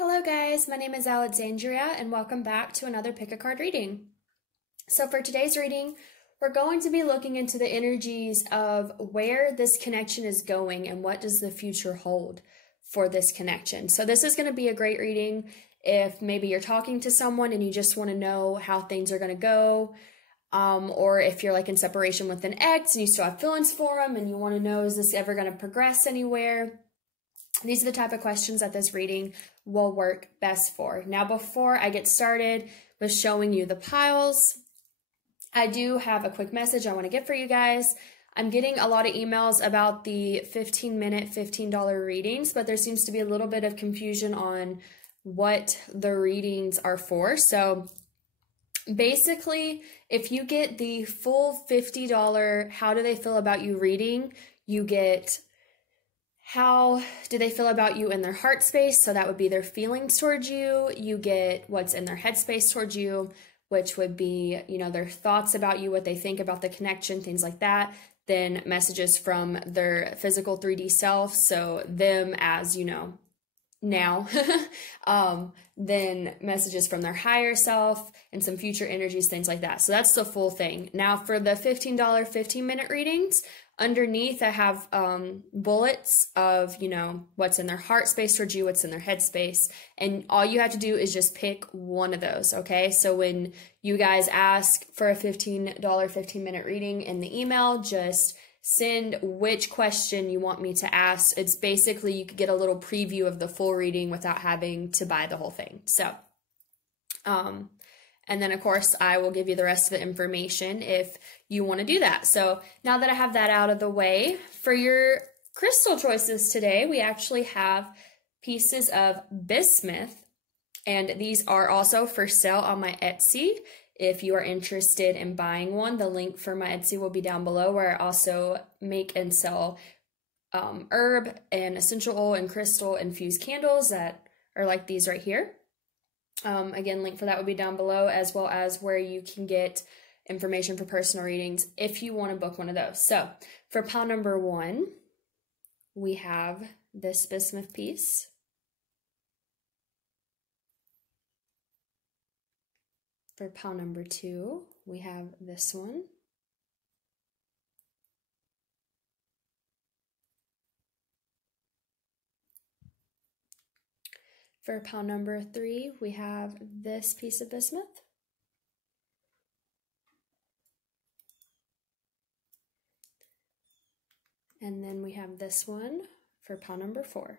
Hello guys, my name is Alexandria and welcome back to another pick a card reading. So for today's reading, we're going to be looking into the energies of where this connection is going and what does the future hold for this connection. So this is going to be a great reading if maybe you're talking to someone and you just want to know how things are going to go, or if you're like in separation with an ex and you still have feelings for them and you want to know, is this ever going to progress anywhere? These are the type of questions that this reading will work best for. Now, before I get started with showing you the piles, I do have a quick message I want to get for you guys. I'm getting a lot of emails about the 15-minute, $15 readings, but there seems to be a little bit of confusion on what the readings are for. So basically, if you get the full $50 How Do They Feel About You reading, you get how do they feel about you in their heart space? So that would be their feelings towards you. You get what's in their head space towards you, which would be, their thoughts about you, what they think about the connection, things like that. Then messages from their physical 3D self. So them as, now. Then messages from their higher self and some future energies, things like that. So that's the full thing. Now for the $15 15-minute readings, underneath I have bullets of, what's in their heart space towards you, what's in their head space. And all you have to do is just pick one of those, okay? So when you guys ask for a $15 15-minute reading in the email, just send which question you want me to ask. It's basically, you could get a little preview of the full reading without having to buy the whole thing. So, and then of course I will give you the rest of the information if you want to do that. So now that I have that out of the way, for your crystal choices today, we actually have pieces of bismuth, and these are also for sale on my Etsy. If you are interested in buying one, the link for my Etsy will be down below, where I also make and sell herb and essential oil and crystal infused candles that are like these right here. Again, link for that would be down below, as well as where you can get information for personal readings if you want to book one of those. So for pile number 1, we have this bismuth piece. For pile number 2, we have this one. For pile number 3, we have this piece of bismuth. And then we have this one for pile number 4.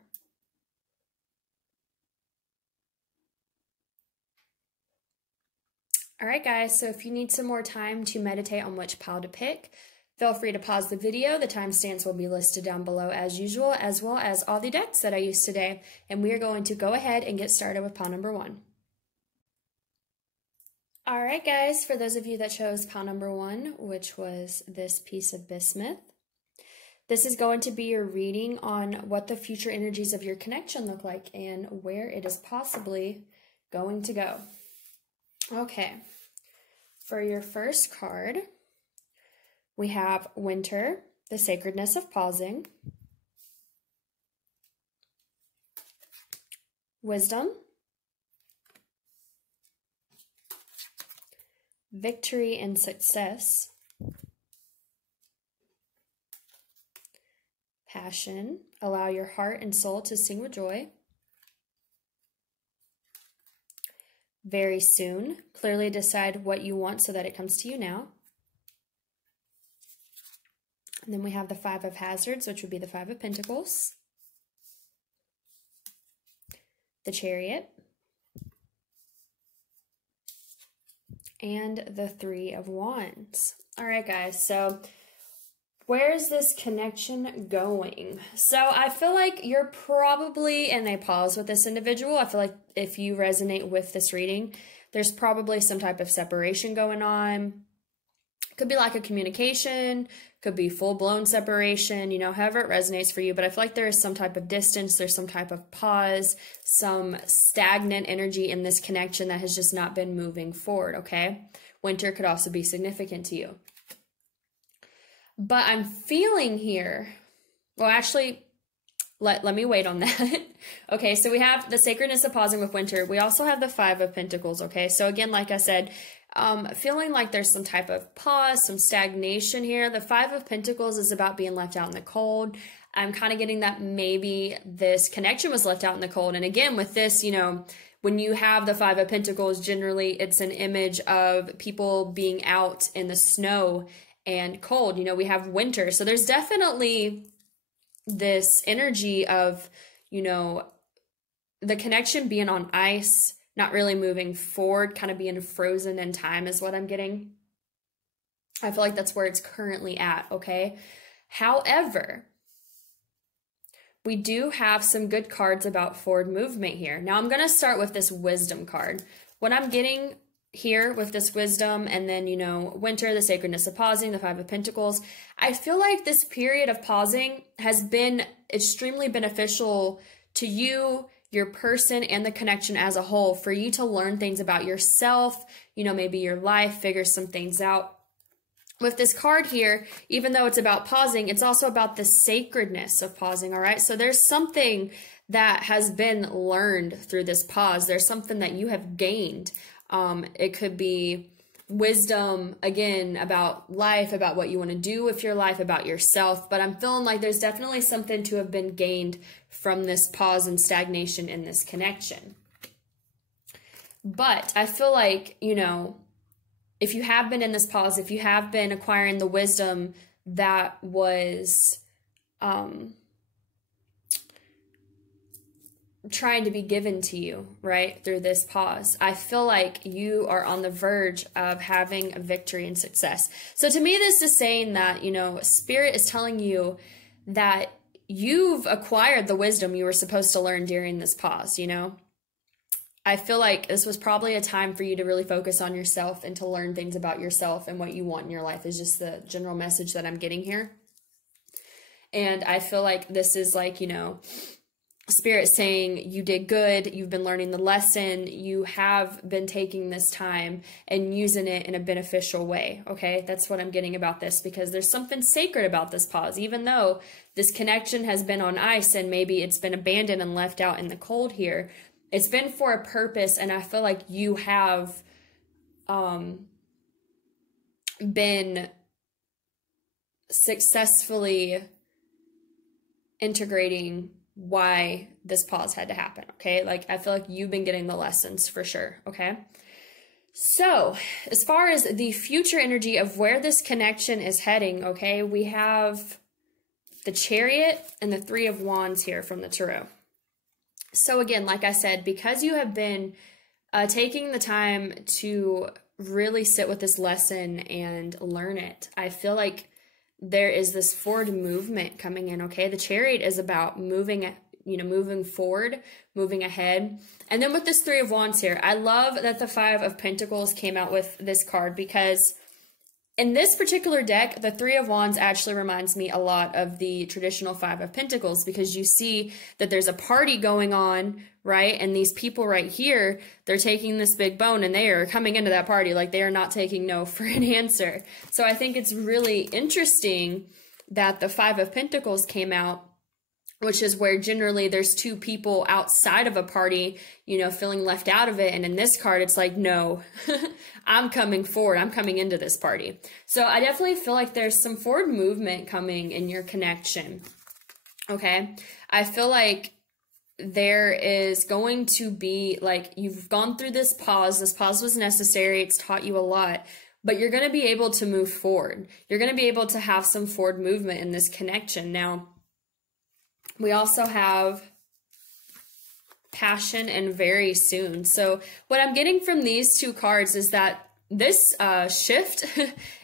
All right, guys, so if you need some more time to meditate on which pile to pick, feel free to pause the video. The timestamps will be listed down below as usual, as well as all the decks that I used today. And we are going to go ahead and get started with pile number 1. All right, guys, for those of you that chose pile number 1, which was this piece of bismuth, this is going to be your reading on what the future energies of your connection look like and where it is possibly going to go. Okay, for your first card, we have Winter, the Sacredness of Pausing, Wisdom, Victory and Success, Passion, allow your heart and soul to sing with joy, Very soon, clearly decide what you want so that it comes to you now. And then we have the 5 of Hazards, which would be the 5 of Pentacles, the Chariot, and the 3 of Wands. All right, guys, so where's this connection going? So I feel like you're probably in a pause with this individual. I feel like if you resonate with this reading, there's probably some type of separation going on. Could be lack of communication, could be full-blown separation, however it resonates for you. But I feel like there is some type of distance, there's some type of pause, some stagnant energy in this connection that has just not been moving forward, okay? Winter could also be significant to you. But I'm feeling here, well, actually, let me wait on that. Okay, so we have the sacredness of pausing with winter. We also have the Five of Pentacles, okay? So again, like I said, feeling like there's some type of pause, some stagnation here. The Five of Pentacles is about being left out in the cold. I'm kind of getting that maybe this connection was left out in the cold. And again, with this, you know, when you have the Five of Pentacles, generally it's an image of people being out in the snow and cold. You know, we have winter. So there's definitely this energy of, you know, the connection being on ice, not really moving forward, kind of being frozen in time is what I'm getting. I feel like that's where it's currently at, okay? However, we do have some good cards about forward movement here. Now I'm going to start with this wisdom card. What I'm getting here with this wisdom, and then, you know, winter, the sacredness of pausing, the Five of Pentacles, I feel like this period of pausing has been extremely beneficial to you, your person, and the connection as a whole, for you to learn things about yourself, you know, maybe your life, figure some things out. With this card here, even though it's about pausing, it's also about the sacredness of pausing, all right? So there's something that has been learned through this pause. There's something that you have gained. It could be wisdom, again, about life, about what you want to do with your life, about yourself. But I'm feeling like there's definitely something to have been gained from this pause and stagnation in this connection. But I feel like, you know, if you have been in this pause, if you have been acquiring the wisdom that was trying to be given to you, right, through this pause, I feel like you are on the verge of having a victory and success. So to me, this is saying that, you know, Spirit is telling you that you've acquired the wisdom you were supposed to learn during this pause, you know? I feel like this was probably a time for you to really focus on yourself and to learn things about yourself and what you want in your life, is just the general message that I'm getting here. And I feel like this is like, you know, Spirit saying you did good, you've been learning the lesson, you have been taking this time and using it in a beneficial way, okay? That's what I'm getting about this, because there's something sacred about this pause. Even though this connection has been on ice and maybe it's been abandoned and left out in the cold here, it's been for a purpose, and I feel like you have been successfully integrating why this pause had to happen, okay? Like, I feel like you've been getting the lessons for sure, okay? So, as far as the future energy of where this connection is heading, okay, we have the Chariot and the Three of Wands here from the Tarot. So again, like I said, because you have been taking the time to really sit with this lesson and learn it, I feel like there is this forward movement coming in, okay? The Chariot is about moving, you know, moving forward, moving ahead. And then with this Three of Wands here, I love that the Five of Pentacles came out with this card, because in this particular deck, the Three of Wands actually reminds me a lot of the traditional Five of Pentacles, because you see that there's a party going on, right? And these people right here, they're taking this big bone and they are coming into that party like they are not taking no for an answer. So I think it's really interesting that the Five of Pentacles came out, which is where generally there's two people outside of a party, you know, feeling left out of it. And in this card, it's like, no, I'm coming forward. I'm coming into this party. So I definitely feel like there's some forward movement coming in your connection. Okay. I feel like there is going to be, like, you've gone through this pause. This pause was necessary. It's taught you a lot, but you're going to be able to move forward. You're going to be able to have some forward movement in this connection. Now, we also have passion and very soon. So what I'm getting from these two cards is that this shift,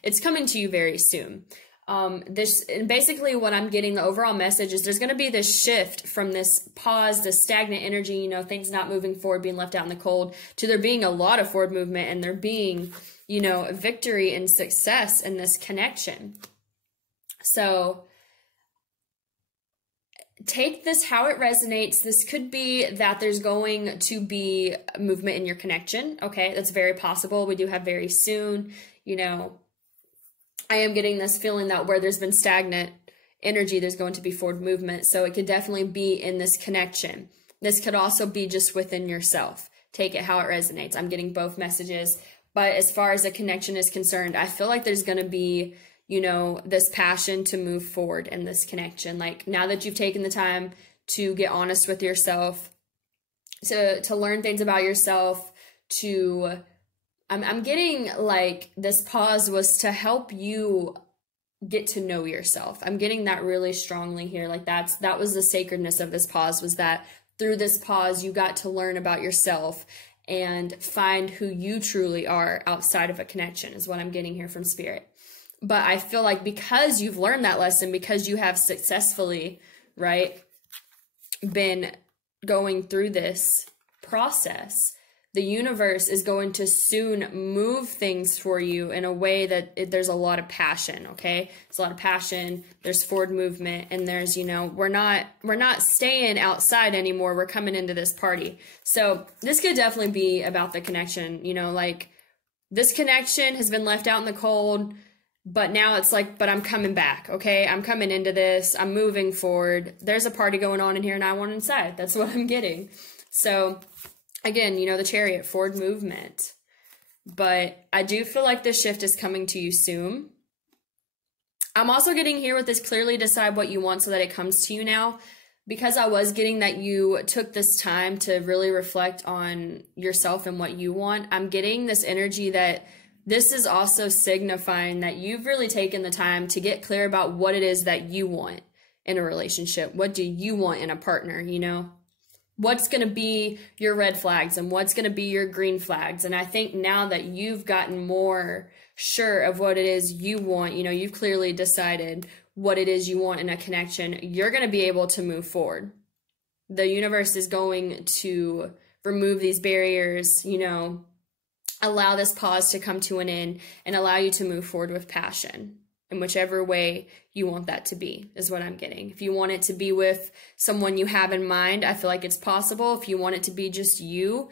it's coming to you very soon. Basically what I'm getting, the overall message is there's going to be this shift from this pause, this stagnant energy, you know, things not moving forward, being left out in the cold, to there being a lot of forward movement and there being, you know, victory and success in this connection. So take this how it resonates. This could be that there's going to be movement in your connection. Okay, that's very possible. We do have very soon, you know, I am getting this feeling that where there's been stagnant energy, there's going to be forward movement. So it could definitely be in this connection. This could also be just within yourself. Take it how it resonates. I'm getting both messages. But as far as a connection is concerned, I feel like there's going to be, you know, this passion to move forward in this connection. Like, now that you've taken the time to get honest with yourself, to learn things about yourself, I'm getting like this pause was to help you get to know yourself. I'm getting that really strongly here. Like, that was the sacredness of this pause, was that through this pause, you got to learn about yourself and find who you truly are outside of a connection, is what I'm getting here from Spirit. But I feel like because you've learned that lesson, because you have successfully, right, been going through this process, the universe is going to soon move things for you in a way that there's a lot of passion, okay? There's a lot of passion, there's forward movement, and there's, you know, we're not staying outside anymore, we're coming into this party. So this could definitely be about the connection, you know, like, this connection has been left out in the cold, but now it's like, but I'm coming back, okay? I'm coming into this, I'm moving forward, there's a party going on in here, and I want inside. That's what I'm getting. So again, you know, the Chariot, forward movement. But I do feel like this shift is coming to you soon. I'm also getting here with this clearly decide what you want so that it comes to you now. Because I was getting that you took this time to really reflect on yourself and what you want, I'm getting this energy that this is also signifying that you've really taken the time to get clear about what it is that you want in a relationship. What do you want in a partner, you know? What's going to be your red flags and what's going to be your green flags. And I think now that you've gotten more sure of what it is you want, you know, you've clearly decided what it is you want in a connection, you're going to be able to move forward. The universe is going to remove these barriers, you know, allow this pause to come to an end and allow you to move forward with passion. In whichever way you want that to be, is what I'm getting. If you want it to be with someone you have in mind, I feel like it's possible. If you want it to be just you,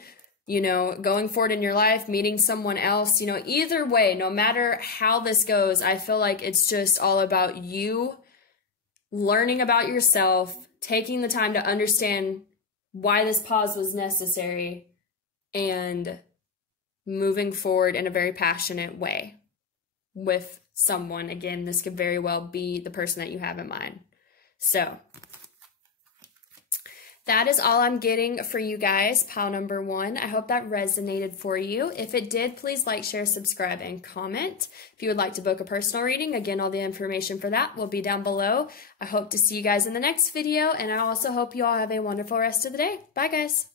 you know, going forward in your life, meeting someone else, you know, either way, no matter how this goes, I feel like it's just all about you learning about yourself, taking the time to understand why this pause was necessary, and moving forward in a very passionate way with someone. Again, this could very well be the person that you have in mind. So that is all I'm getting for you guys, pile number 1. I hope that resonated for you. If it did, please like, share, subscribe, and comment. If you would like to book a personal reading, again, all the information for that will be down below. I hope to see you guys in the next video, and I also hope you all have a wonderful rest of the day. Bye, guys.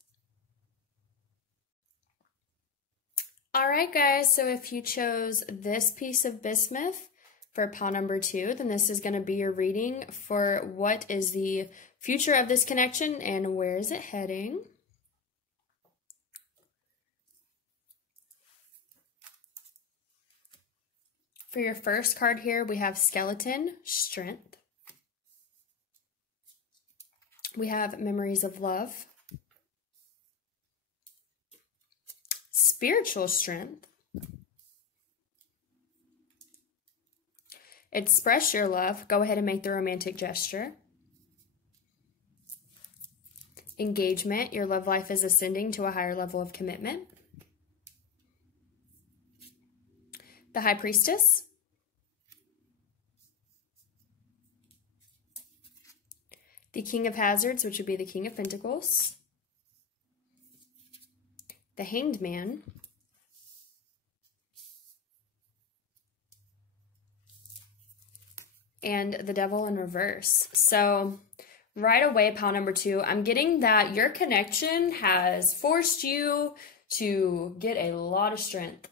All right, guys, so if you chose this piece of bismuth for pile number 2, then this is going to be your reading for what is the future of this connection and where is it heading. For your first card here, we have Skeleton, Strength. We have Memories of Love. Spiritual Strength. Express your love. Go ahead and make the romantic gesture. Engagement. Your love life is ascending to a higher level of commitment. The High Priestess. The King of Hazards, which would be the King of Pentacles. The Hanged Man. And the Devil in reverse. So right away, pile number 2, I'm getting that your connection has forced you to get a lot of strength.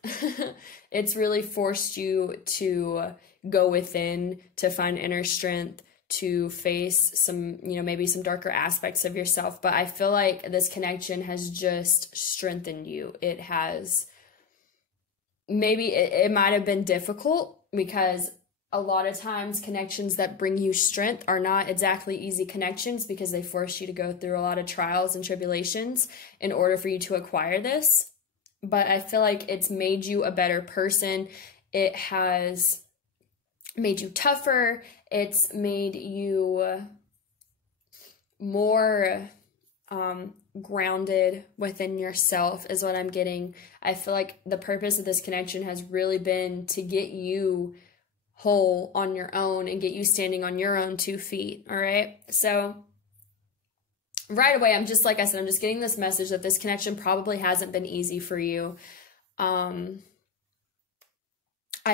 It's really forced you to go within, to find inner strength, to face some, you know, maybe some darker aspects of yourself. But I feel like this connection has just strengthened you. It has, maybe it might have been difficult, because a lot of times connections that bring you strength are not exactly easy connections, because they force you to go through a lot of trials and tribulations in order for you to acquire this. But I feel like it's made you a better person. It has made you tougher. It's made you more grounded within yourself is what I'm getting. I feel like the purpose of this connection has really been to get you whole on your own and get you standing on your own 2 feet. All right. So right away, I'm just, like I said, I'm just getting this message that this connection probably hasn't been easy for you. I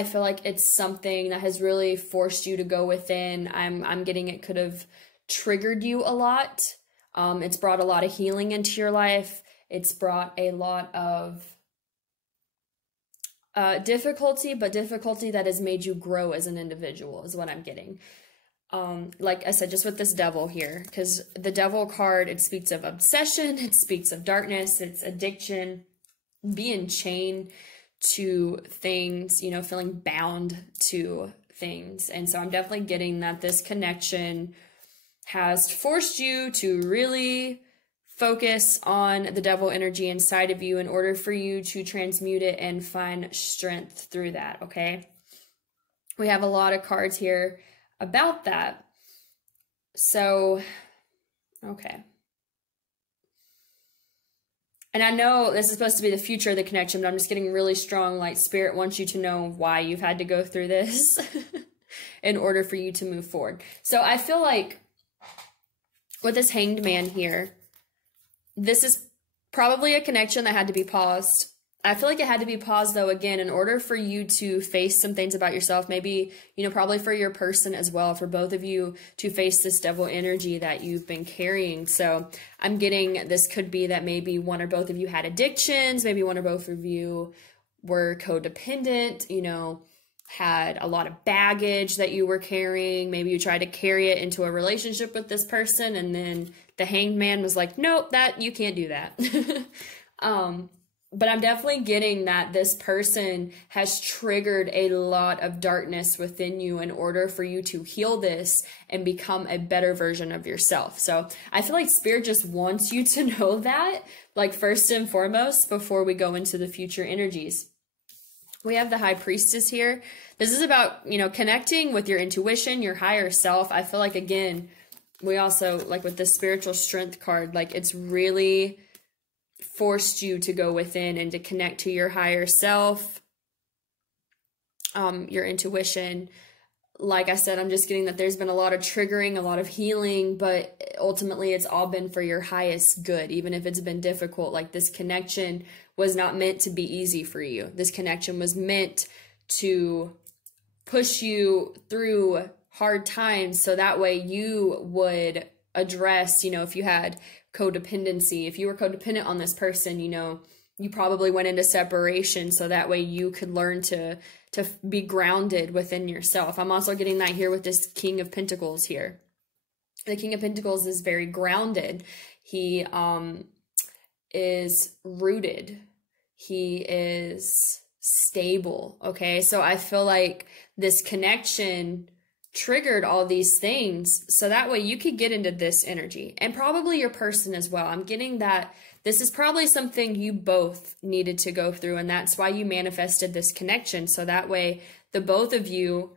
feel like it's something that has really forced you to go within. I'm getting it could have triggered you a lot. It's brought a lot of healing into your life. It's brought a lot of difficulty, but difficulty that has made you grow as an individual is what I'm getting. Like I said, just with this devil here, because the devil card, it speaks of obsession, it speaks of darkness, it's addiction, being chained to things, you know, feeling bound to things. And so I'm definitely getting that this connection has forced you to really focus on the devil energy inside of you in order for you to transmute it and find strength through that, okay? We have a lot of cards here about that. So, okay. And I know this is supposed to be the future of the connection, but I'm just getting really strong, like Spirit wants you to know why you've had to go through this in order for you to move forward. So I feel like with this Hanged Man here, this is probably a connection that had to be paused. I feel like it had to be paused, though, again, in order for you to face some things about yourself. Maybe, you know, probably for your person as well, for both of you to face this devil energy that you've been carrying. So I'm getting this could be that maybe one or both of you had addictions. Maybe one or both of you were codependent, you know, had a lot of baggage that you were carrying. Maybe you tried to carry it into a relationship with this person, and then the Hanged Man was like, nope, that you can't do that. But I'm definitely getting that this person has triggered a lot of darkness within you in order for you to heal this and become a better version of yourself. So I feel like Spirit just wants you to know that, like, first and foremost, before we go into the future energies. We have the High Priestess here. This is about, you know, connecting with your intuition, your higher self. I feel like, again, we also, like with the Spiritual Strength card, like it's really forced you to go within and to connect to your higher self, your intuition. Like I said, I'm just getting that there's been a lot of triggering, a lot of healing, but ultimately it's all been for your highest good, even if it's been difficult. Like this connection was not meant to be easy for you. This connection was meant to push you through hard times so that way you would address, you know, if you had codependency, if you were codependent on this person, you know, you probably went into separation so that way you could learn to be grounded within yourself. I'm also getting that here with this King of Pentacles here. The King of Pentacles is very grounded. He is rooted. He is stable, okay? So I feel like this connection triggered all these things so that way you could get into this energy, and probably your person as well. I'm getting that this is probably something you both needed to go through, and that's why you manifested this connection, so that way the both of you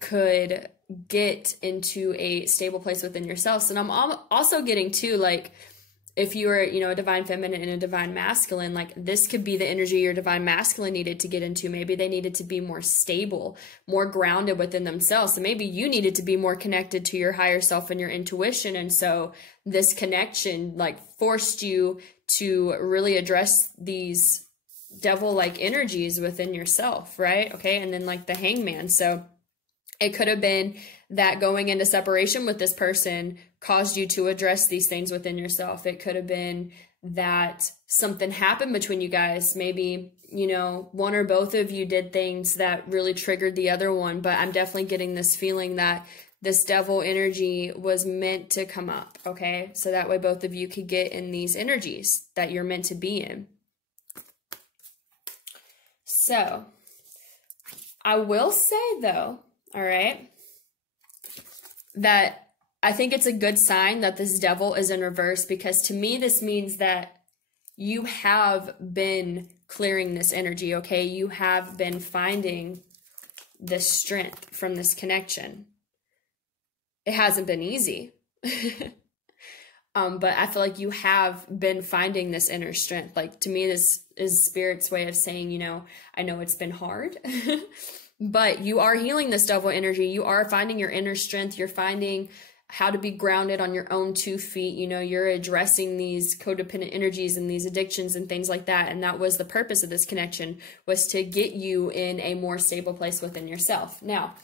could get into a stable place within yourselves. And I'm also getting too, like, if you were, you know, a divine feminine and a divine masculine, like this could be the energy your divine masculine needed to get into. Maybe they needed to be more stable, more grounded within themselves. So maybe you needed to be more connected to your higher self and your intuition. And so this connection like forced you to really address these devil-like energies within yourself, right? Okay. And then like the Hangman. So it could have been that going into separation with this person caused you to address these things within yourself. It could have been that something happened between you guys. Maybe, you know, one or both of you did things that really triggered the other one. But I'm definitely getting this feeling that this devil energy was meant to come up, okay? So that way both of you could get in these energies that you're meant to be in. So I will say though, all right, that I think it's a good sign that this devil is in reverse, because to me, this means that you have been clearing this energy, okay? You have been finding this strength from this connection. It hasn't been easy. But I feel like you have been finding this inner strength. Like, to me, this is Spirit's way of saying, you know, I know it's been hard, but you are healing this double energy. You are finding your inner strength. You're finding how to be grounded on your own 2 feet. You know, you're addressing these codependent energies and these addictions and things like that. And that was the purpose of this connection, was to get you in a more stable place within yourself. Now,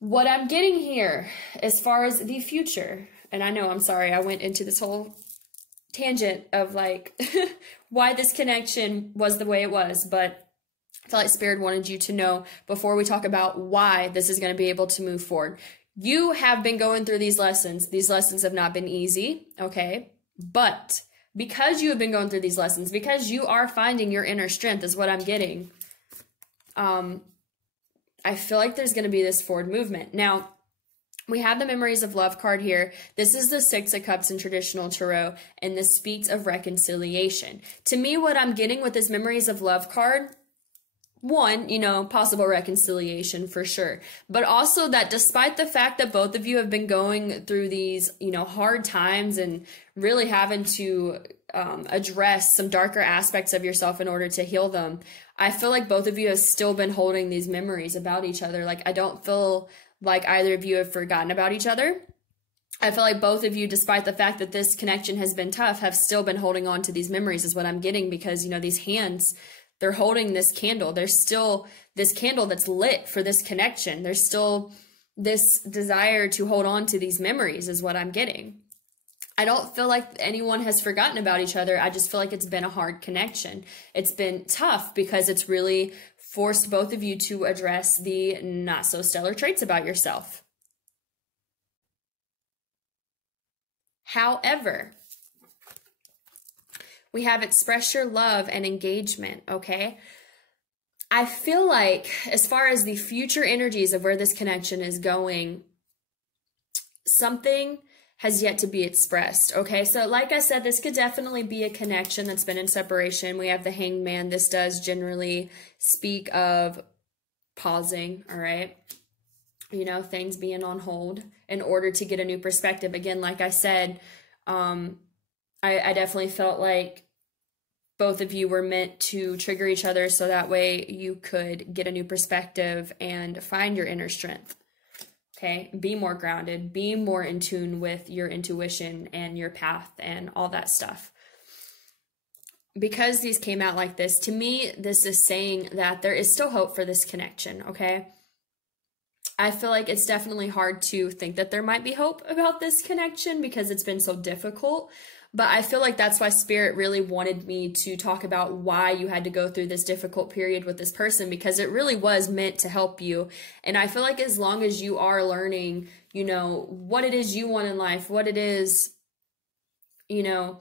what I'm getting here as far as the future, and I know, I'm sorry, I went into this whole tangent of like why this connection was the way it was, but I feel like Spirit wanted you to know before we talk about why this is going to be able to move forward. You have been going through these lessons. These lessons have not been easy, okay? But because you have been going through these lessons, because you are finding your inner strength is what I'm getting, I feel like there's going to be this forward movement. Now, we have the Memories of Love card here. This is the 6 of Cups in traditional tarot, and this speaks of reconciliation. To me, what I'm getting with this Memories of Love card, one, you know, possible reconciliation for sure, but also that despite the fact that both of you have been going through these, you know, hard times and really having to address some darker aspects of yourself in order to heal them, I feel like both of you have still been holding these memories about each other. Like, I don't feel like either of you have forgotten about each other. I feel like both of you, despite the fact that this connection has been tough, have still been holding on to these memories is what I'm getting, because, you know, these hands, they're holding this candle. There's still this candle that's lit for this connection. There's still this desire to hold on to these memories is what I'm getting. I don't feel like anyone has forgotten about each other. I just feel like it's been a hard connection. It's been tough because it's really forced both of you to address the not so stellar traits about yourself. However, we have express your love and engagement, okay? I feel like as far as the future energies of where this connection is going, something has yet to be expressed, okay? So like I said, this could definitely be a connection that's been in separation. We have the Hangman. This does generally speak of pausing, all right? You know, things being on hold in order to get a new perspective. Again, like I said, I definitely felt like both of you were meant to trigger each other so that way you could get a new perspective and find your inner strength. Okay, be more grounded, be more in tune with your intuition and your path and all that stuff. Because these came out like this, to me, this is saying that there is still hope for this connection, okay? I feel like it's definitely hard to think that there might be hope about this connection because it's been so difficult. But I feel like that's why Spirit really wanted me to talk about why you had to go through this difficult period with this person, because it really was meant to help you. And I feel like as long as you are learning, you know, what it is you want in life, what it is, you know,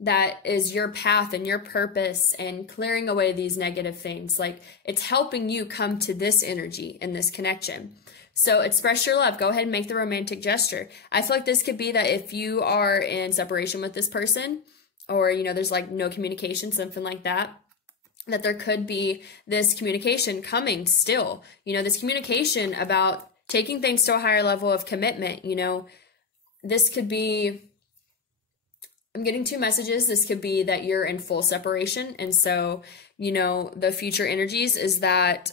that is your path and your purpose, and clearing away these negative things, like it's helping you come to this energy and this connection. So express your love. Go ahead and make the romantic gesture. I feel like this could be that if you are in separation with this person, or, you know, there's like no communication, something like that, that there could be this communication coming still. You know, this communication about taking things to a higher level of commitment. You know, this could be, I'm getting 2 messages. This could be that you're in full separation. And so, you know, the future energies is that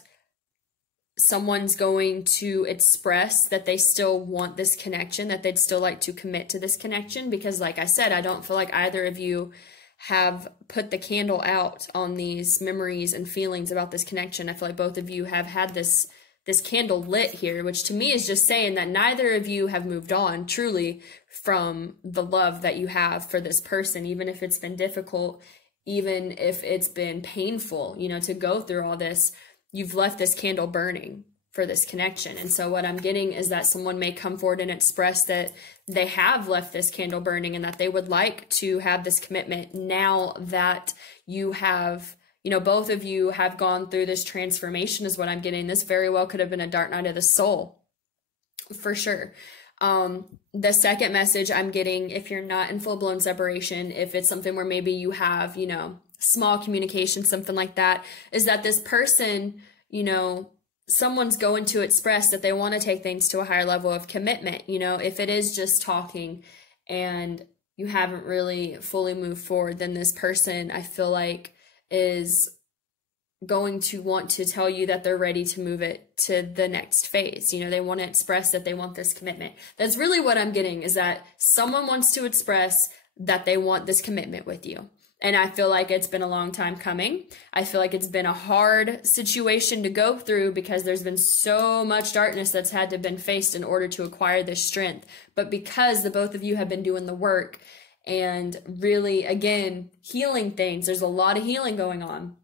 someone's going to express that they still want this connection, that they'd still like to commit to this connection. Because like I said, I don't feel like either of you have put the candle out on these memories and feelings about this connection. I feel like both of you have had this candle lit here, which to me is just saying that neither of you have moved on truly from the love that you have for this person, even if it's been difficult, even if it's been painful, you know, to go through all this. You've left this candle burning for this connection. And so what I'm getting is that someone may come forward and express that they have left this candle burning and that they would like to have this commitment now that you have, you know, both of you have gone through this transformation is what I'm getting. This very well could have been a dark night of the soul, for sure. The second message I'm getting, if you're not in full-blown separation, if it's something where maybe you have, you know, small communication, something like that, is that this person, you know, someone's going to express that they want to take things to a higher level of commitment. You know, if it is just talking and you haven't really fully moved forward, then this person, I feel like, is going to want to tell you that they're ready to move it to the next phase. You know, they want to express that they want this commitment. That's really what I'm getting, is that someone wants to express that they want this commitment with you. And I feel like it's been a long time coming. I feel like it's been a hard situation to go through because there's been so much darkness that's had to been faced in order to acquire this strength. But because the both of you have been doing the work and really, again, healing things, there's a lot of healing going on.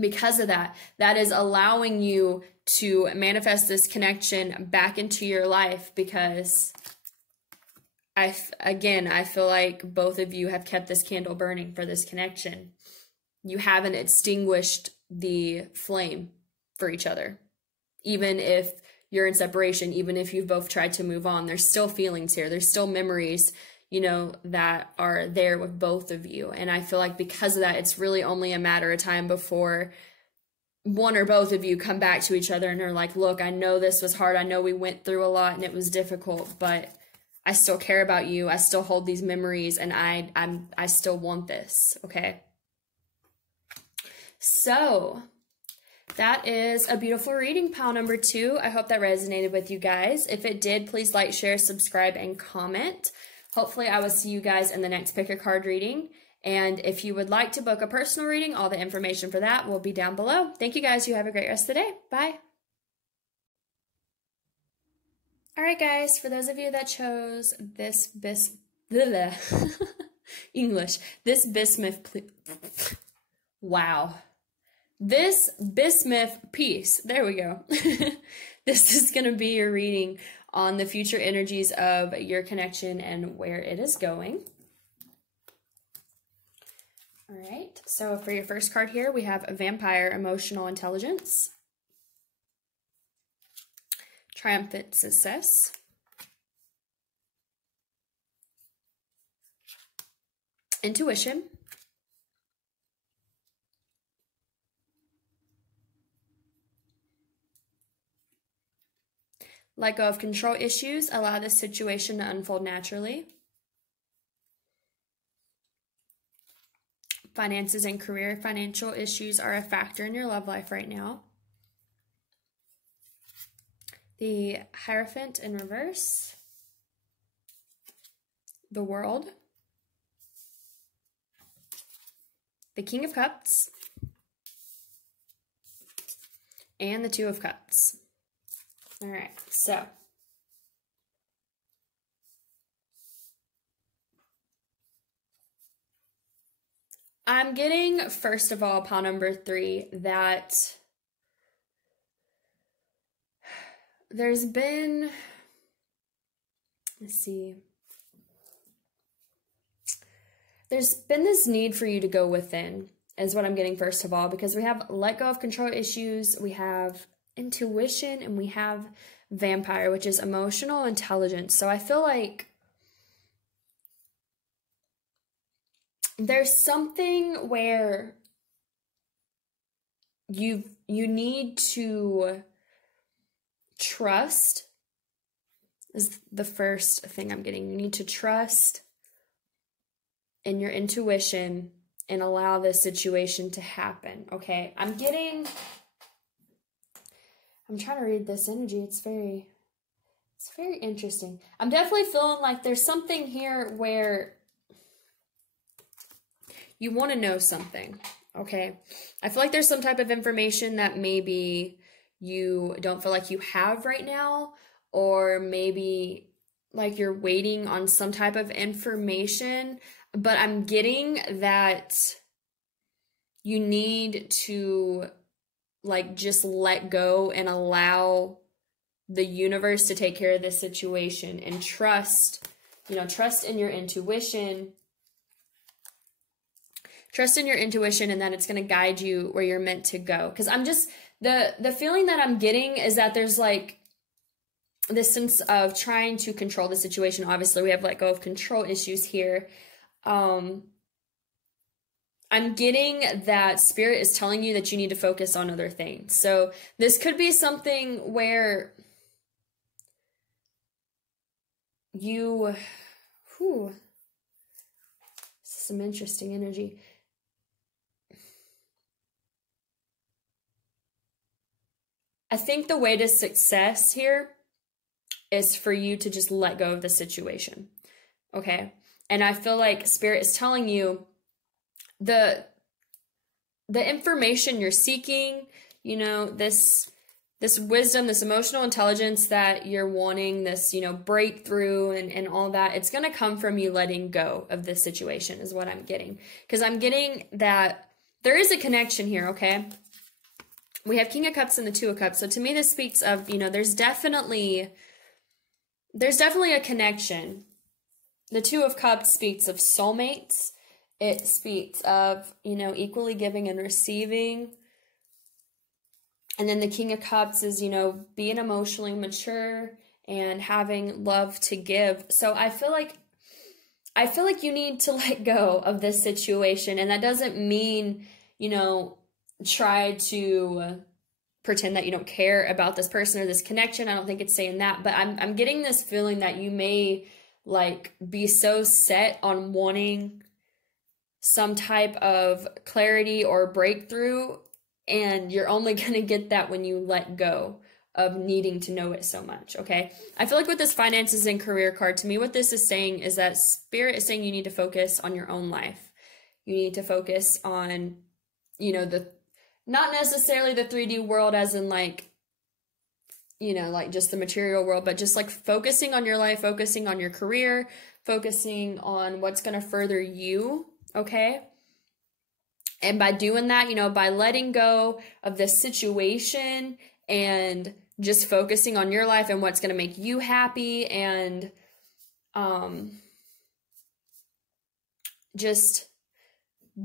Because of that, that is allowing you to manifest this connection back into your life, because I feel like both of you have kept this candle burning for this connection. You haven't extinguished the flame for each other. Even if you're in separation, even if you've both tried to move on, there's still feelings here. There's still memories, you know, that are there with both of you. And I feel like because of that, it's really only a matter of time before one or both of you come back to each other and are like, look, I know this was hard. I know we went through a lot and it was difficult, but I still care about you. I still hold these memories, and I still want this, okay? So that is a beautiful reading, pile number 2. I hope that resonated with you guys. If it did, please like, share, subscribe, and comment. Hopefully I will see you guys in the next pick a card reading. And if you would like to book a personal reading, all the information for that will be down below. Thank you guys. You have a great rest of the day. Bye. All right, guys, for those of you that chose this English, this bismuth, wow, this bismuth piece, there we go. This is going to be your reading on the future energies of your connection and where it is going. All right, so for your first card here, we have a Vampire, Emotional Intelligence. Triumphant Success. Intuition. Let go of control issues. Allow this situation to unfold naturally. Finances and career. Financial issues are a factor in your love life right now. The Hierophant in reverse. The World. The King of Cups. And the Two of Cups. All right, so I'm getting, first of all, pile number 3, that there's been, let's see, there's been this need for you to go within, is what I'm getting first of all, because we have let go of control issues, we have intuition, and we have Vampire, which is emotional intelligence. So I feel like there's something where you need to trust, is the first thing I'm getting. You need to trust in your intuition and allow this situation to happen. Okay, I'm trying to read this energy. It's very interesting. I'm definitely feeling like there's something here where you want to know something, okay? I feel like there's some type of information that maybe you don't feel like you have right now, or maybe like you're waiting on some type of information, but I'm getting that you need to like just let go and allow the universe to take care of this situation, and trust, trust in your intuition. Trust in your intuition, and that it's going to guide you where you're meant to go. Because I'm just, the feeling that I'm getting is that there's like this sense of trying to control the situation. Obviously, we have let go of control issues here. I'm I'm getting that Spirit is telling you that you need to focus on other things. So this could be something where you, this is some interesting energy. I think the way to success here is for you to just let go of the situation. Okay? And I feel like Spirit is telling you the information you're seeking, you know, this wisdom, this emotional intelligence that you're wanting, this, you know, breakthrough and all that, it's going to come from you letting go of this situation is what I'm getting. Because I'm getting that there is a connection here, okay? We have King of Cups and the Two of Cups. So to me, this speaks of, you know, there's definitely a connection. The Two of Cups speaks of soulmates. It speaks of, you know, equally giving and receiving. And then the King of Cups is, you know, being emotionally mature and having love to give. So I feel like you need to let go of this situation. And that doesn't mean, you know, try to pretend that you don't care about this person or this connection. I don't think it's saying that. But I'm getting this feeling that you may, like, be so set on wanting some type of clarity or breakthrough, and you're only going to get that when you let go of needing to know it so much, okay? I feel like with this finances and career card, to me, what this is saying is that Spirit is saying you need to focus on your own life. You need to focus on, you know, not necessarily the 3D world as in, like, you know, like just the material world, but just like focusing on your life, focusing on your career, focusing on what's going to further you. Okay. And by doing that, you know, by letting go of this situation and just focusing on your life and what's going to make you happy and just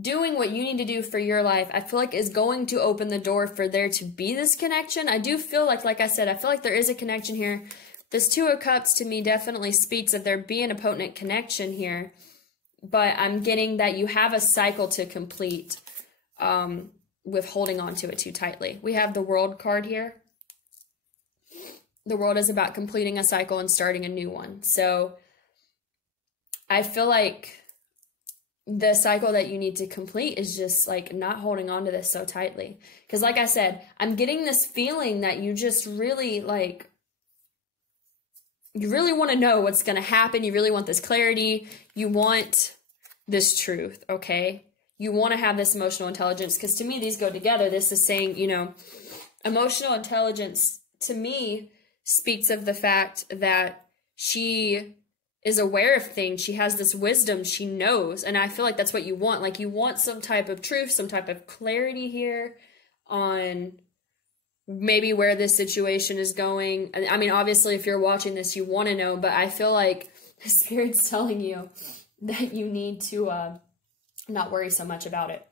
doing what you need to do for your life, I feel like is going to open the door for there to be this connection. I do feel like I said, I feel like there is a connection here. This Two of Cups to me definitely speaks of there being a potent connection here. But I'm getting that you have a cycle to complete with holding on to it too tightly. We have the World card here. The World is about completing a cycle and starting a new one. So I feel like the cycle that you need to complete is just like not holding on to this so tightly. Because like I said, I'm getting this feeling that you just really like, you really want to know what's going to happen. You really want this clarity. You want this truth, okay? You want to have this emotional intelligence, because to me, these go together. This is saying, you know, emotional intelligence to me speaks of the fact that she is aware of things. She has this wisdom. She knows. And I feel like that's what you want. Like, you want some type of truth, some type of clarity here on maybe where this situation is going. I mean, obviously, if you're watching this, you want to know, but I feel like the Spirit's telling you that you need to not worry so much about it.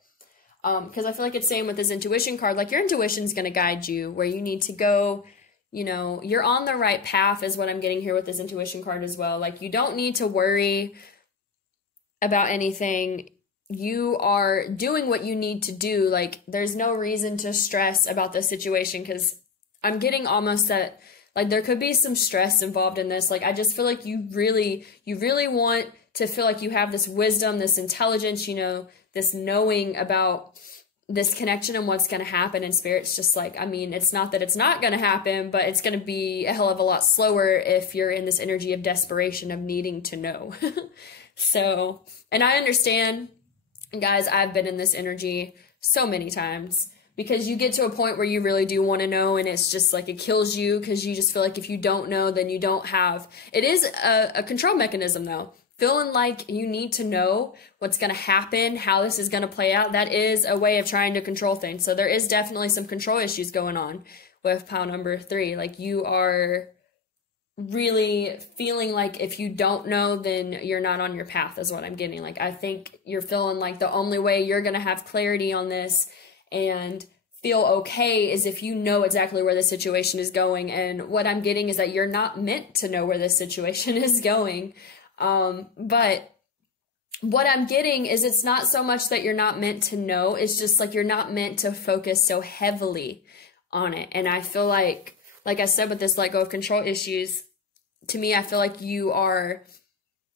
Because I feel like it's saying with this intuition card, like your intuition is going to guide you where you need to go. You know, you're on the right path is what I'm getting here with this intuition card as well. Like, you don't need to worry about anything. You are doing what you need to do. Like, there's no reason to stress about this situation, because I'm getting almost that, like, there could be some stress involved in this. Like, I just feel like you really want to feel like you have this wisdom, this intelligence, you know, this knowing about this connection and what's going to happen. And Spirit's just like, I mean, it's not that it's not going to happen, but it's going to be a hell of a lot slower if you're in this energy of desperation, of needing to know. So, and I understand, guys, I've been in this energy so many times, because you get to a point where you really do want to know, and it's just like it kills you, because you just feel like if you don't know, then you don't have. It is a control mechanism, though. Feeling like you need to know what's going to happen, how this is going to play out, that is a way of trying to control things. So there is definitely some control issues going on with pile number 3. Like, you are really feeling like if you don't know, then you're not on your path is what I'm getting. Like, I think you're feeling like the only way you're going to have clarity on this and feel okay is if you know exactly where the situation is going. And what I'm getting is that you're not meant to know where this situation is going. But what I'm getting is it's not so much that you're not meant to know, it's just like you're not meant to focus so heavily on it. And I feel like I said, with this let go of control issues, to me, I feel like you are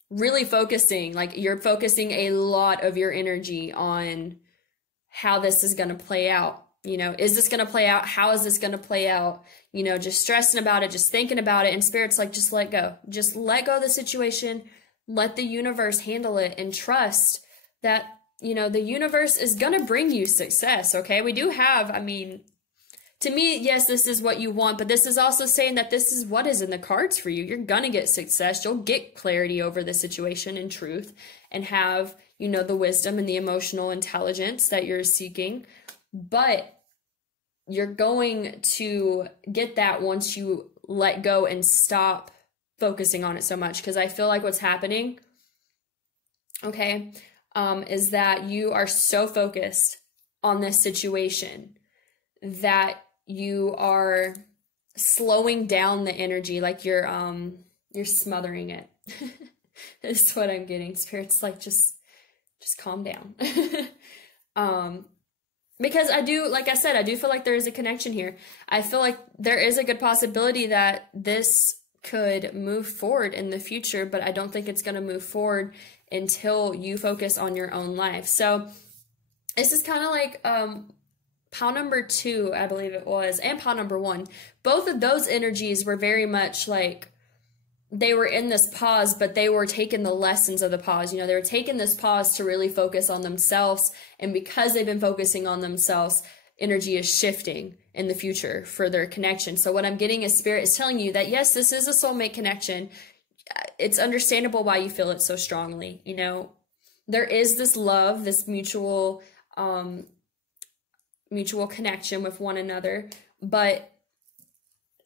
really focusing, like you're focusing a lot of your energy on how this is going to play out. You know, is this going to play out? How is this going to play out? You know, just stressing about it, just thinking about it. And Spirit's like, just let go. Just let go of the situation. Let the universe handle it, and trust that, you know, the universe is going to bring you success. Okay. We do have, I mean, to me, yes, this is what you want, but this is also saying that this is what is in the cards for you. You're going to get success. You'll get clarity over the situation and truth, and have, you know, the wisdom and the emotional intelligence that you're seeking. But you're going to get that once you let go and stop focusing on it so much. Because I feel like what's happening, okay, is that you are so focused on this situation that you are slowing down the energy, like you're smothering it. That's what I'm getting. Spirit's like, just calm down. Because I do, like I said, I do feel like there is a connection here. I feel like there is a good possibility that this could move forward in the future, but I don't think it's going to move forward until you focus on your own life. So this is kind of like pile number 2, I believe it was, and pile number 1. Both of those energies were very much like they were in this pause, but they were taking the lessons of the pause. You know, they were taking this pause to really focus on themselves. And because they've been focusing on themselves, energy is shifting in the future for their connection. So what I'm getting is Spirit is telling you that, yes, this is a soulmate connection. It's understandable why you feel it so strongly. You know, there is this love, this mutual connection with one another, but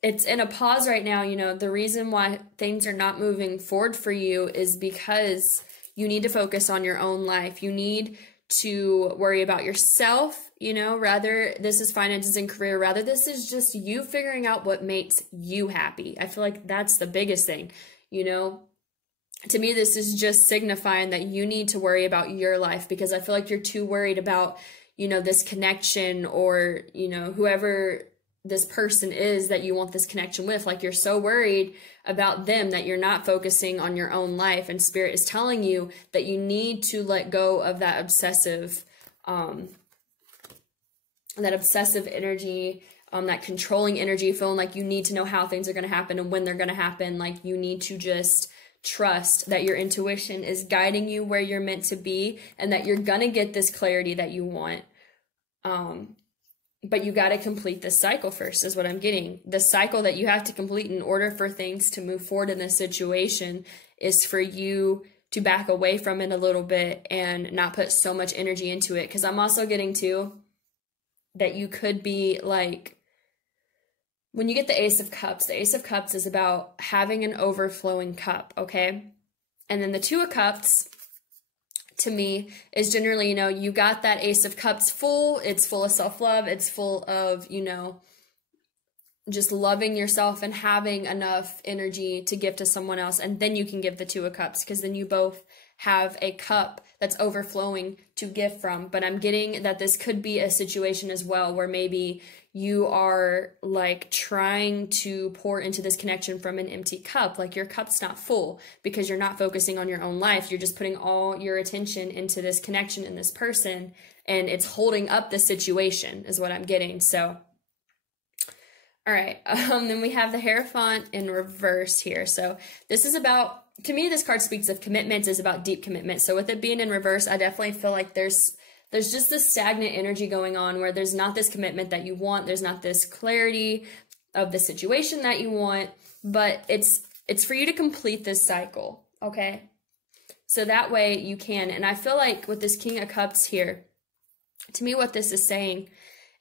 it's in a pause right now. You know, the reason why things are not moving forward for you is because you need to focus on your own life. You need to worry about yourself, you know, rather this is finances and career, rather this is just you figuring out what makes you happy. I feel like that's the biggest thing, you know. To me, this is just signifying that you need to worry about your life, because I feel like you're too worried about, you know, this connection, or, you know, whoever this person is that you want this connection with. Like, you're so worried about them that you're not focusing on your own life. And Spirit is telling you that you need to let go of that obsessive energy, that controlling energy, feeling like you need to know how things are going to happen and when they're going to happen. Like, you need to just trust that your intuition is guiding you where you're meant to be, and that you're going to get this clarity that you want. But you got to complete this cycle first, is what I'm getting. The cycle that you have to complete in order for things to move forward in this situation is for you to back away from it a little bit and not put so much energy into it. Because I'm also getting too that you could be like, when you get the Ace of Cups is about having an overflowing cup, okay? And then the Two of Cups, to me, is generally, you know, you got that Ace of Cups full. It's full of self-love. It's full of, you know, just loving yourself and having enough energy to give to someone else. And then you can give the Two of Cups, because then you both have a cup that's overflowing to give from. But I'm getting that this could be a situation as well where maybe you are like trying to pour into this connection from an empty cup. Like, your cup's not full because you're not focusing on your own life. You're just putting all your attention into this connection and this person, and it's holding up the situation, is what I'm getting. So, all right. Then we have the Hierophant in reverse here. So this is about, to me, this card speaks of commitment, is about deep commitment. So with it being in reverse, I definitely feel like there's just this stagnant energy going on where there's not this commitment that you want. There's not this clarity of the situation that you want, but it's for you to complete this cycle, okay? So that way you can. And I feel like with this King of Cups here, to me, what this is saying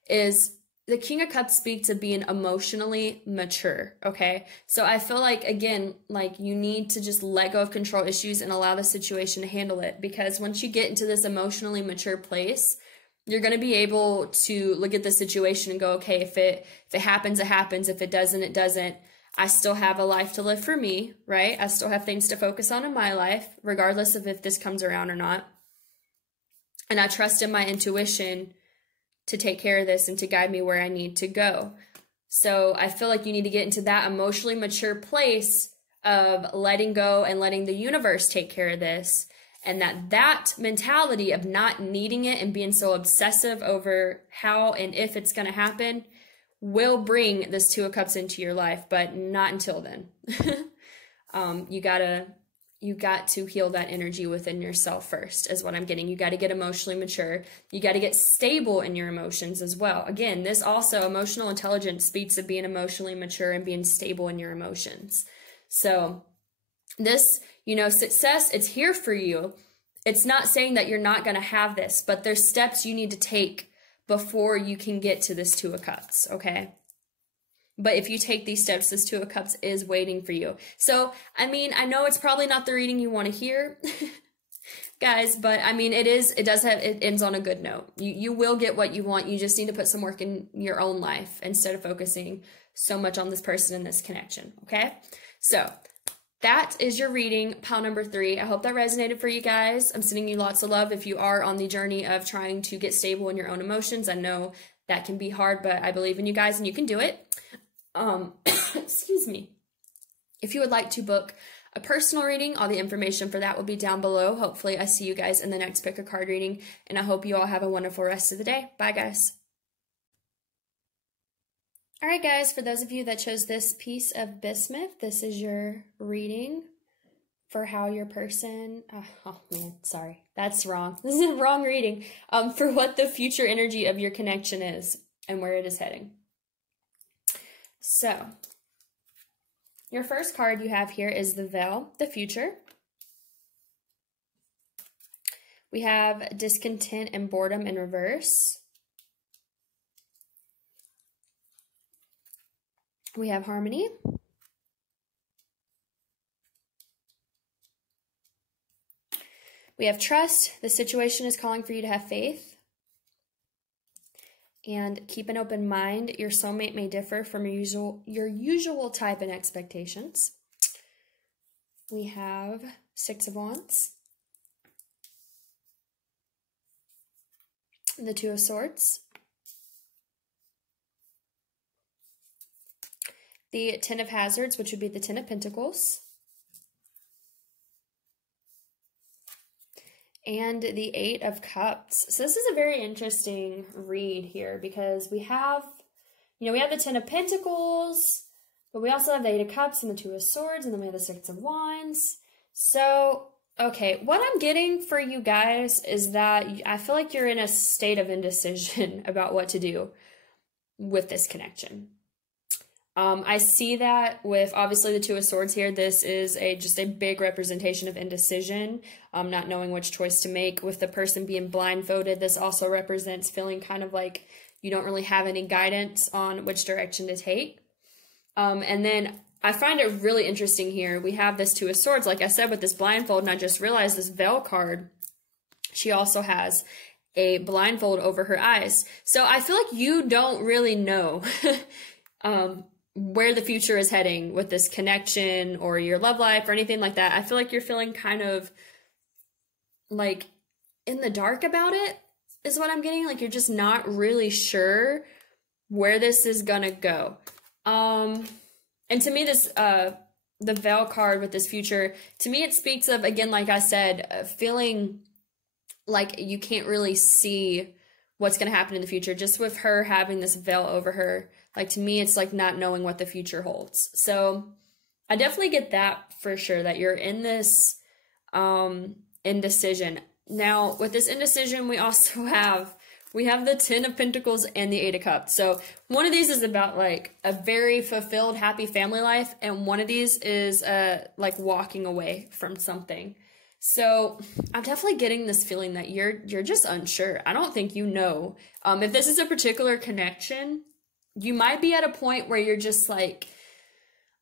is the King of Cups speaks of being emotionally mature, okay? So I feel like, again, like you need to just let go of control issues and allow the situation to handle it, because once you get into this emotionally mature place, you're going to be able to look at the situation and go, okay, if it happens, it happens. If it doesn't, it doesn't. I still have a life to live for me, right? I still have things to focus on in my life, regardless of if this comes around or not. And I trust in my intuition to take care of this and to guide me where I need to go. So I feel like you need to get into that emotionally mature place of letting go and letting the universe take care of this. And that mentality of not needing it and being so obsessive over how and if it's going to happen will bring this Two of Cups into your life, but not until then. You got to heal that energy within yourself first, is what I'm getting. You got to get emotionally mature. You got to get stable in your emotions as well. Again, this also, emotional intelligence speaks of being emotionally mature and being stable in your emotions. So this, success, it's here for you. It's not saying that you're not going to have this, but there's steps you need to take before you can get to this Two of Cups, okay? But if you take these steps, this Two of Cups is waiting for you. So, I know it's probably not the reading you want to hear, guys, but it ends on a good note. You will get what you want. You just need to put some work in your own life instead of focusing so much on this person and this connection, okay? So, that is your reading, pile number 3. I hope that resonated for you guys. I'm sending you lots of love if you are on the journey of trying to get stable in your own emotions. I know that can be hard, but I believe in you guys and you can do it. Excuse me. If you would like to book a personal reading, all the information for that will be down below. Hopefully I see you guys in the next pick a card reading, and I hope you all have a wonderful rest of the day. Bye, guys. All right, guys, for those of you that chose this piece of bismuth, this is your reading for how your person, oh man, sorry, that's wrong. This is a wrong reading. For what the future energy of your connection is and where it is heading. So, your first card you have here is the Veil, the future. We have discontent and boredom in reverse. We have harmony. We have trust. The situation is calling for you to have faith. And keep an open mind. Your soulmate may differ from your usual type and expectations. We have Six of Wands. The Two of Swords. The Ten of Hazards, which would be the Ten of Pentacles. And the Eight of Cups. So this is a very interesting read here because we have, we have the Ten of Pentacles, but we also have the Eight of Cups and the Two of Swords, and then we have the Six of Wands. So, okay, what I'm getting for you guys is that I feel like you're in a state of indecision about what to do with this connection. I see that with obviously the Two of Swords here. This is just a big representation of indecision, not knowing which choice to make. With the person being blindfolded, this also represents feeling kind of like you don't really have any guidance on which direction to take. And then I find it really interesting here. We have this Two of Swords, like I said, with this blindfold, and I just realized this Veil card, she also has a blindfold over her eyes. So I feel like you don't really know where the future is heading with this connection or your love life or anything like that. I feel like you're feeling kind of like in the dark about it is what I'm getting. Like you're just not really sure where this is gonna go. And to me, this the Veil card with this future, to me it speaks of, again, like I said, feeling like you can't really see what's going to happen in the future. Just with her having this veil over her, like to me, it's like not knowing what the future holds. So I definitely get that for sure, that you're in this indecision. Now, with this indecision, we also have the Ten of Pentacles and the Eight of Cups. So one of these is about like a very fulfilled, happy family life, and one of these is like walking away from something. So I'm definitely getting this feeling that you're just unsure. I don't think you know. If this is a particular connection, you might be at a point where you're just like,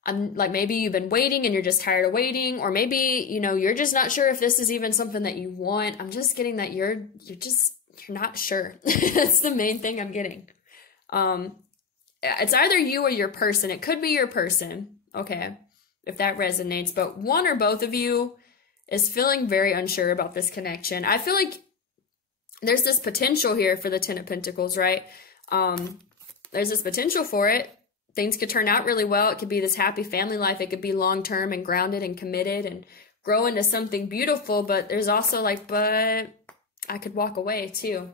maybe you've been waiting and you're just tired of waiting, or maybe, you're just not sure if this is even something that you want. I'm just getting that you're not sure. That's the main thing I'm getting. It's either you or your person. It could be your person. okay, if that resonates. But one or both of you is feeling very unsure about this connection. I feel like there's this potential here for the Ten of Pentacles, right? There's this potential for it. Things could turn out really well. It could be this happy family life. It could be long-term and grounded and committed and grow into something beautiful. But there's also like, but I could walk away too.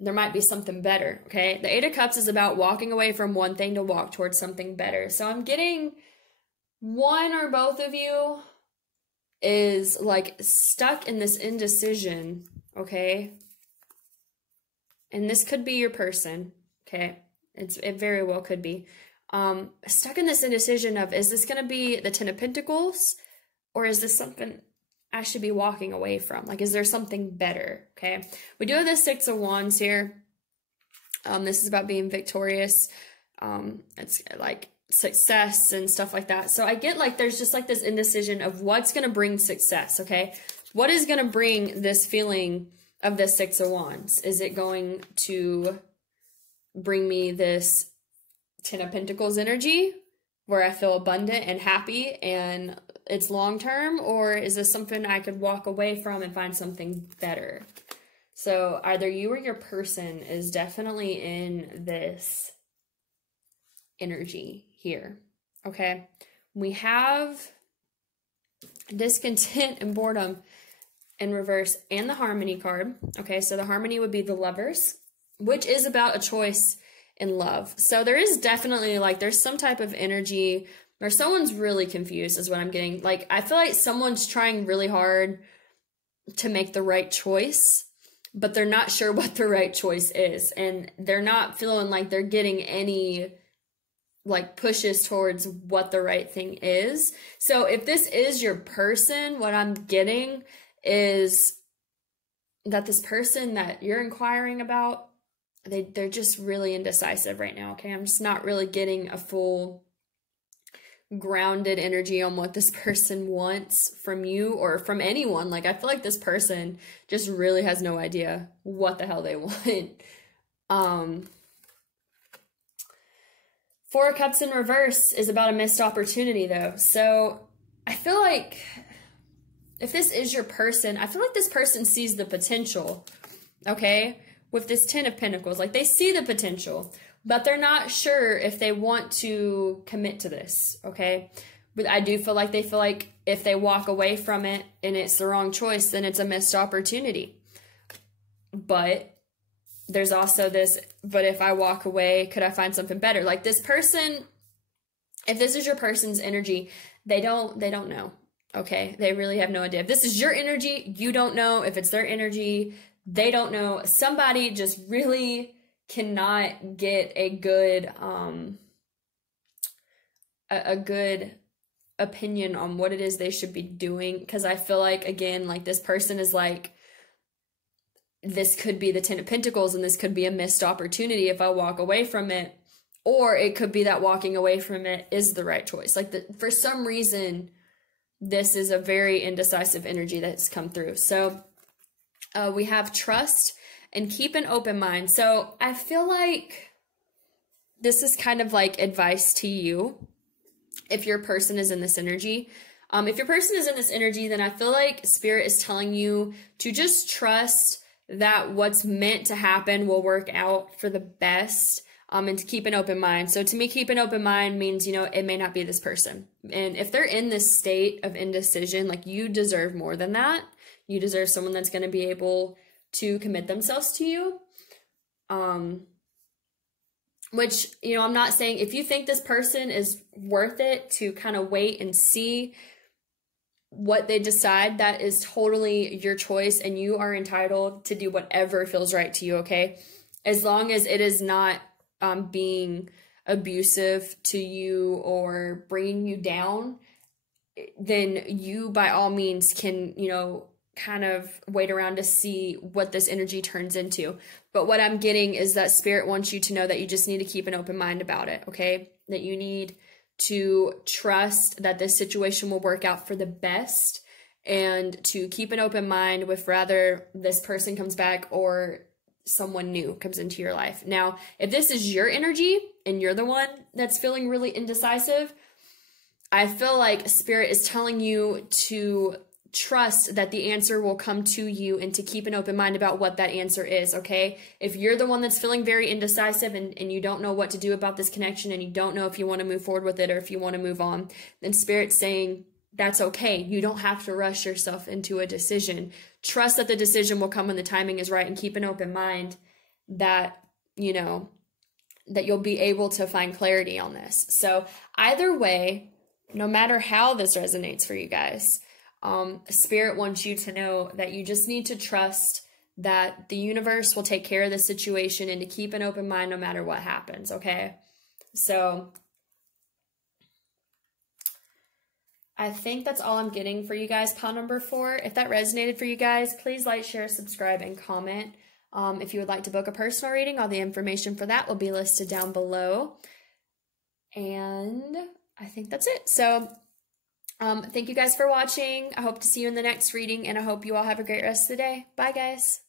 There might be something better, okay? The Eight of Cups is about walking away from one thing to walk towards something better. So I'm getting one or both of you is like stuck in this indecision, okay? And this could be your person, okay? It very well could be. Stuck in this indecision of, is this going to be the Ten of Pentacles, or is this something I should be walking away from? Like, is there something better? Okay. We do have the Six of Wands here. This is about being victorious. It's like success and stuff like that. So I get like, there's just like this indecision of what's going to bring success. Okay. What is going to bring this feeling of the Six of Wands? Is it going to bring me this Ten of Pentacles energy where I feel abundant and happy and it's long-term, or is this something I could walk away from and find something better? So either you or your person is definitely in this energy here, okay? We have discontent and boredom in reverse and the Harmony card, okay? So the Harmony would be the Lovers, which is about a choice in love. So there is definitely like, there's some type of energy or someone's really confused is what I'm getting. Like, I feel like someone's trying really hard to make the right choice, but they're not sure what the right choice is. And they're not feeling like they're getting any like pushes towards what the right thing is. So if this is your person, what I'm getting is that this person that you're inquiring about, they're just really indecisive right now, okay? I'm just not really getting a full grounded energy on what this person wants from you or from anyone. Like, I feel like this person just really has no idea what the hell they want. Four of Cups in reverse is about a missed opportunity, though. So I feel like if this is your person, I feel like this person sees the potential, okay? With this Ten of Pentacles, like they see the potential, but they're not sure if they want to commit to this, okay? But I do feel like they feel like if they walk away from it and it's the wrong choice, then it's a missed opportunity. But there's also this, but if I walk away, could I find something better? Like this person, if this is your person's energy, they don't know, okay? They really have no idea. If this is your energy, you don't know. If it's their energy, they don't know. Somebody just really cannot get a good opinion on what it is they should be doing, because I feel like, again, like this person is like, this could be the Ten of Pentacles and this could be a missed opportunity if I walk away from it, or it could be that walking away from it is the right choice. Like for some reason, this is a very indecisive energy that's come through. So we have trust and keep an open mind. So I feel like this is kind of like advice to you if your person is in this energy. If your person is in this energy, then I feel like Spirit is telling you to just trust that what's meant to happen will work out for the best, and to keep an open mind. So to me, keep an open mind means, you know, it may not be this person. And if they're in this state of indecision, like you deserve more than that. You deserve someone that's going to be able to commit themselves to you. Which, you know, I'm not saying if you think this person is worth it to kind of wait and see what they decide, that is totally your choice and you are entitled to do whatever feels right to you, okay? As long as it is not being abusive to you or bringing you down, then you by all means can, you know, kind of wait around to see what this energy turns into. But what I'm getting is that Spirit wants you to know that you just need to keep an open mind about it, okay? That you need to trust that this situation will work out for the best and to keep an open mind with rather this person comes back or someone new comes into your life. Now, if this is your energy and you're the one that's feeling really indecisive, I feel like Spirit is telling you to trust that the answer will come to you and to keep an open mind about what that answer is, okay? If you're the one that's feeling very indecisive and you don't know what to do about this connection and you don't know if you want to move forward with it or if you want to move on, then Spirit's saying that's okay. You don't have to rush yourself into a decision. Trust that the decision will come when the timing is right, and keep an open mind that, you know, that you'll be able to find clarity on this. So either way, no matter how this resonates for you guys, Spirit wants you to know that you just need to trust that the universe will take care of the situation and to keep an open mind no matter what happens, okay? So I think that's all I'm getting for you guys, pile number 4. If that resonated for you guys, please like, share, subscribe, and comment. If you would like to book a personal reading, all the information for that will be listed down below. And I think that's it. So thank you guys for watching. I hope to see you in the next reading, and I hope you all have a great rest of the day. Bye, guys.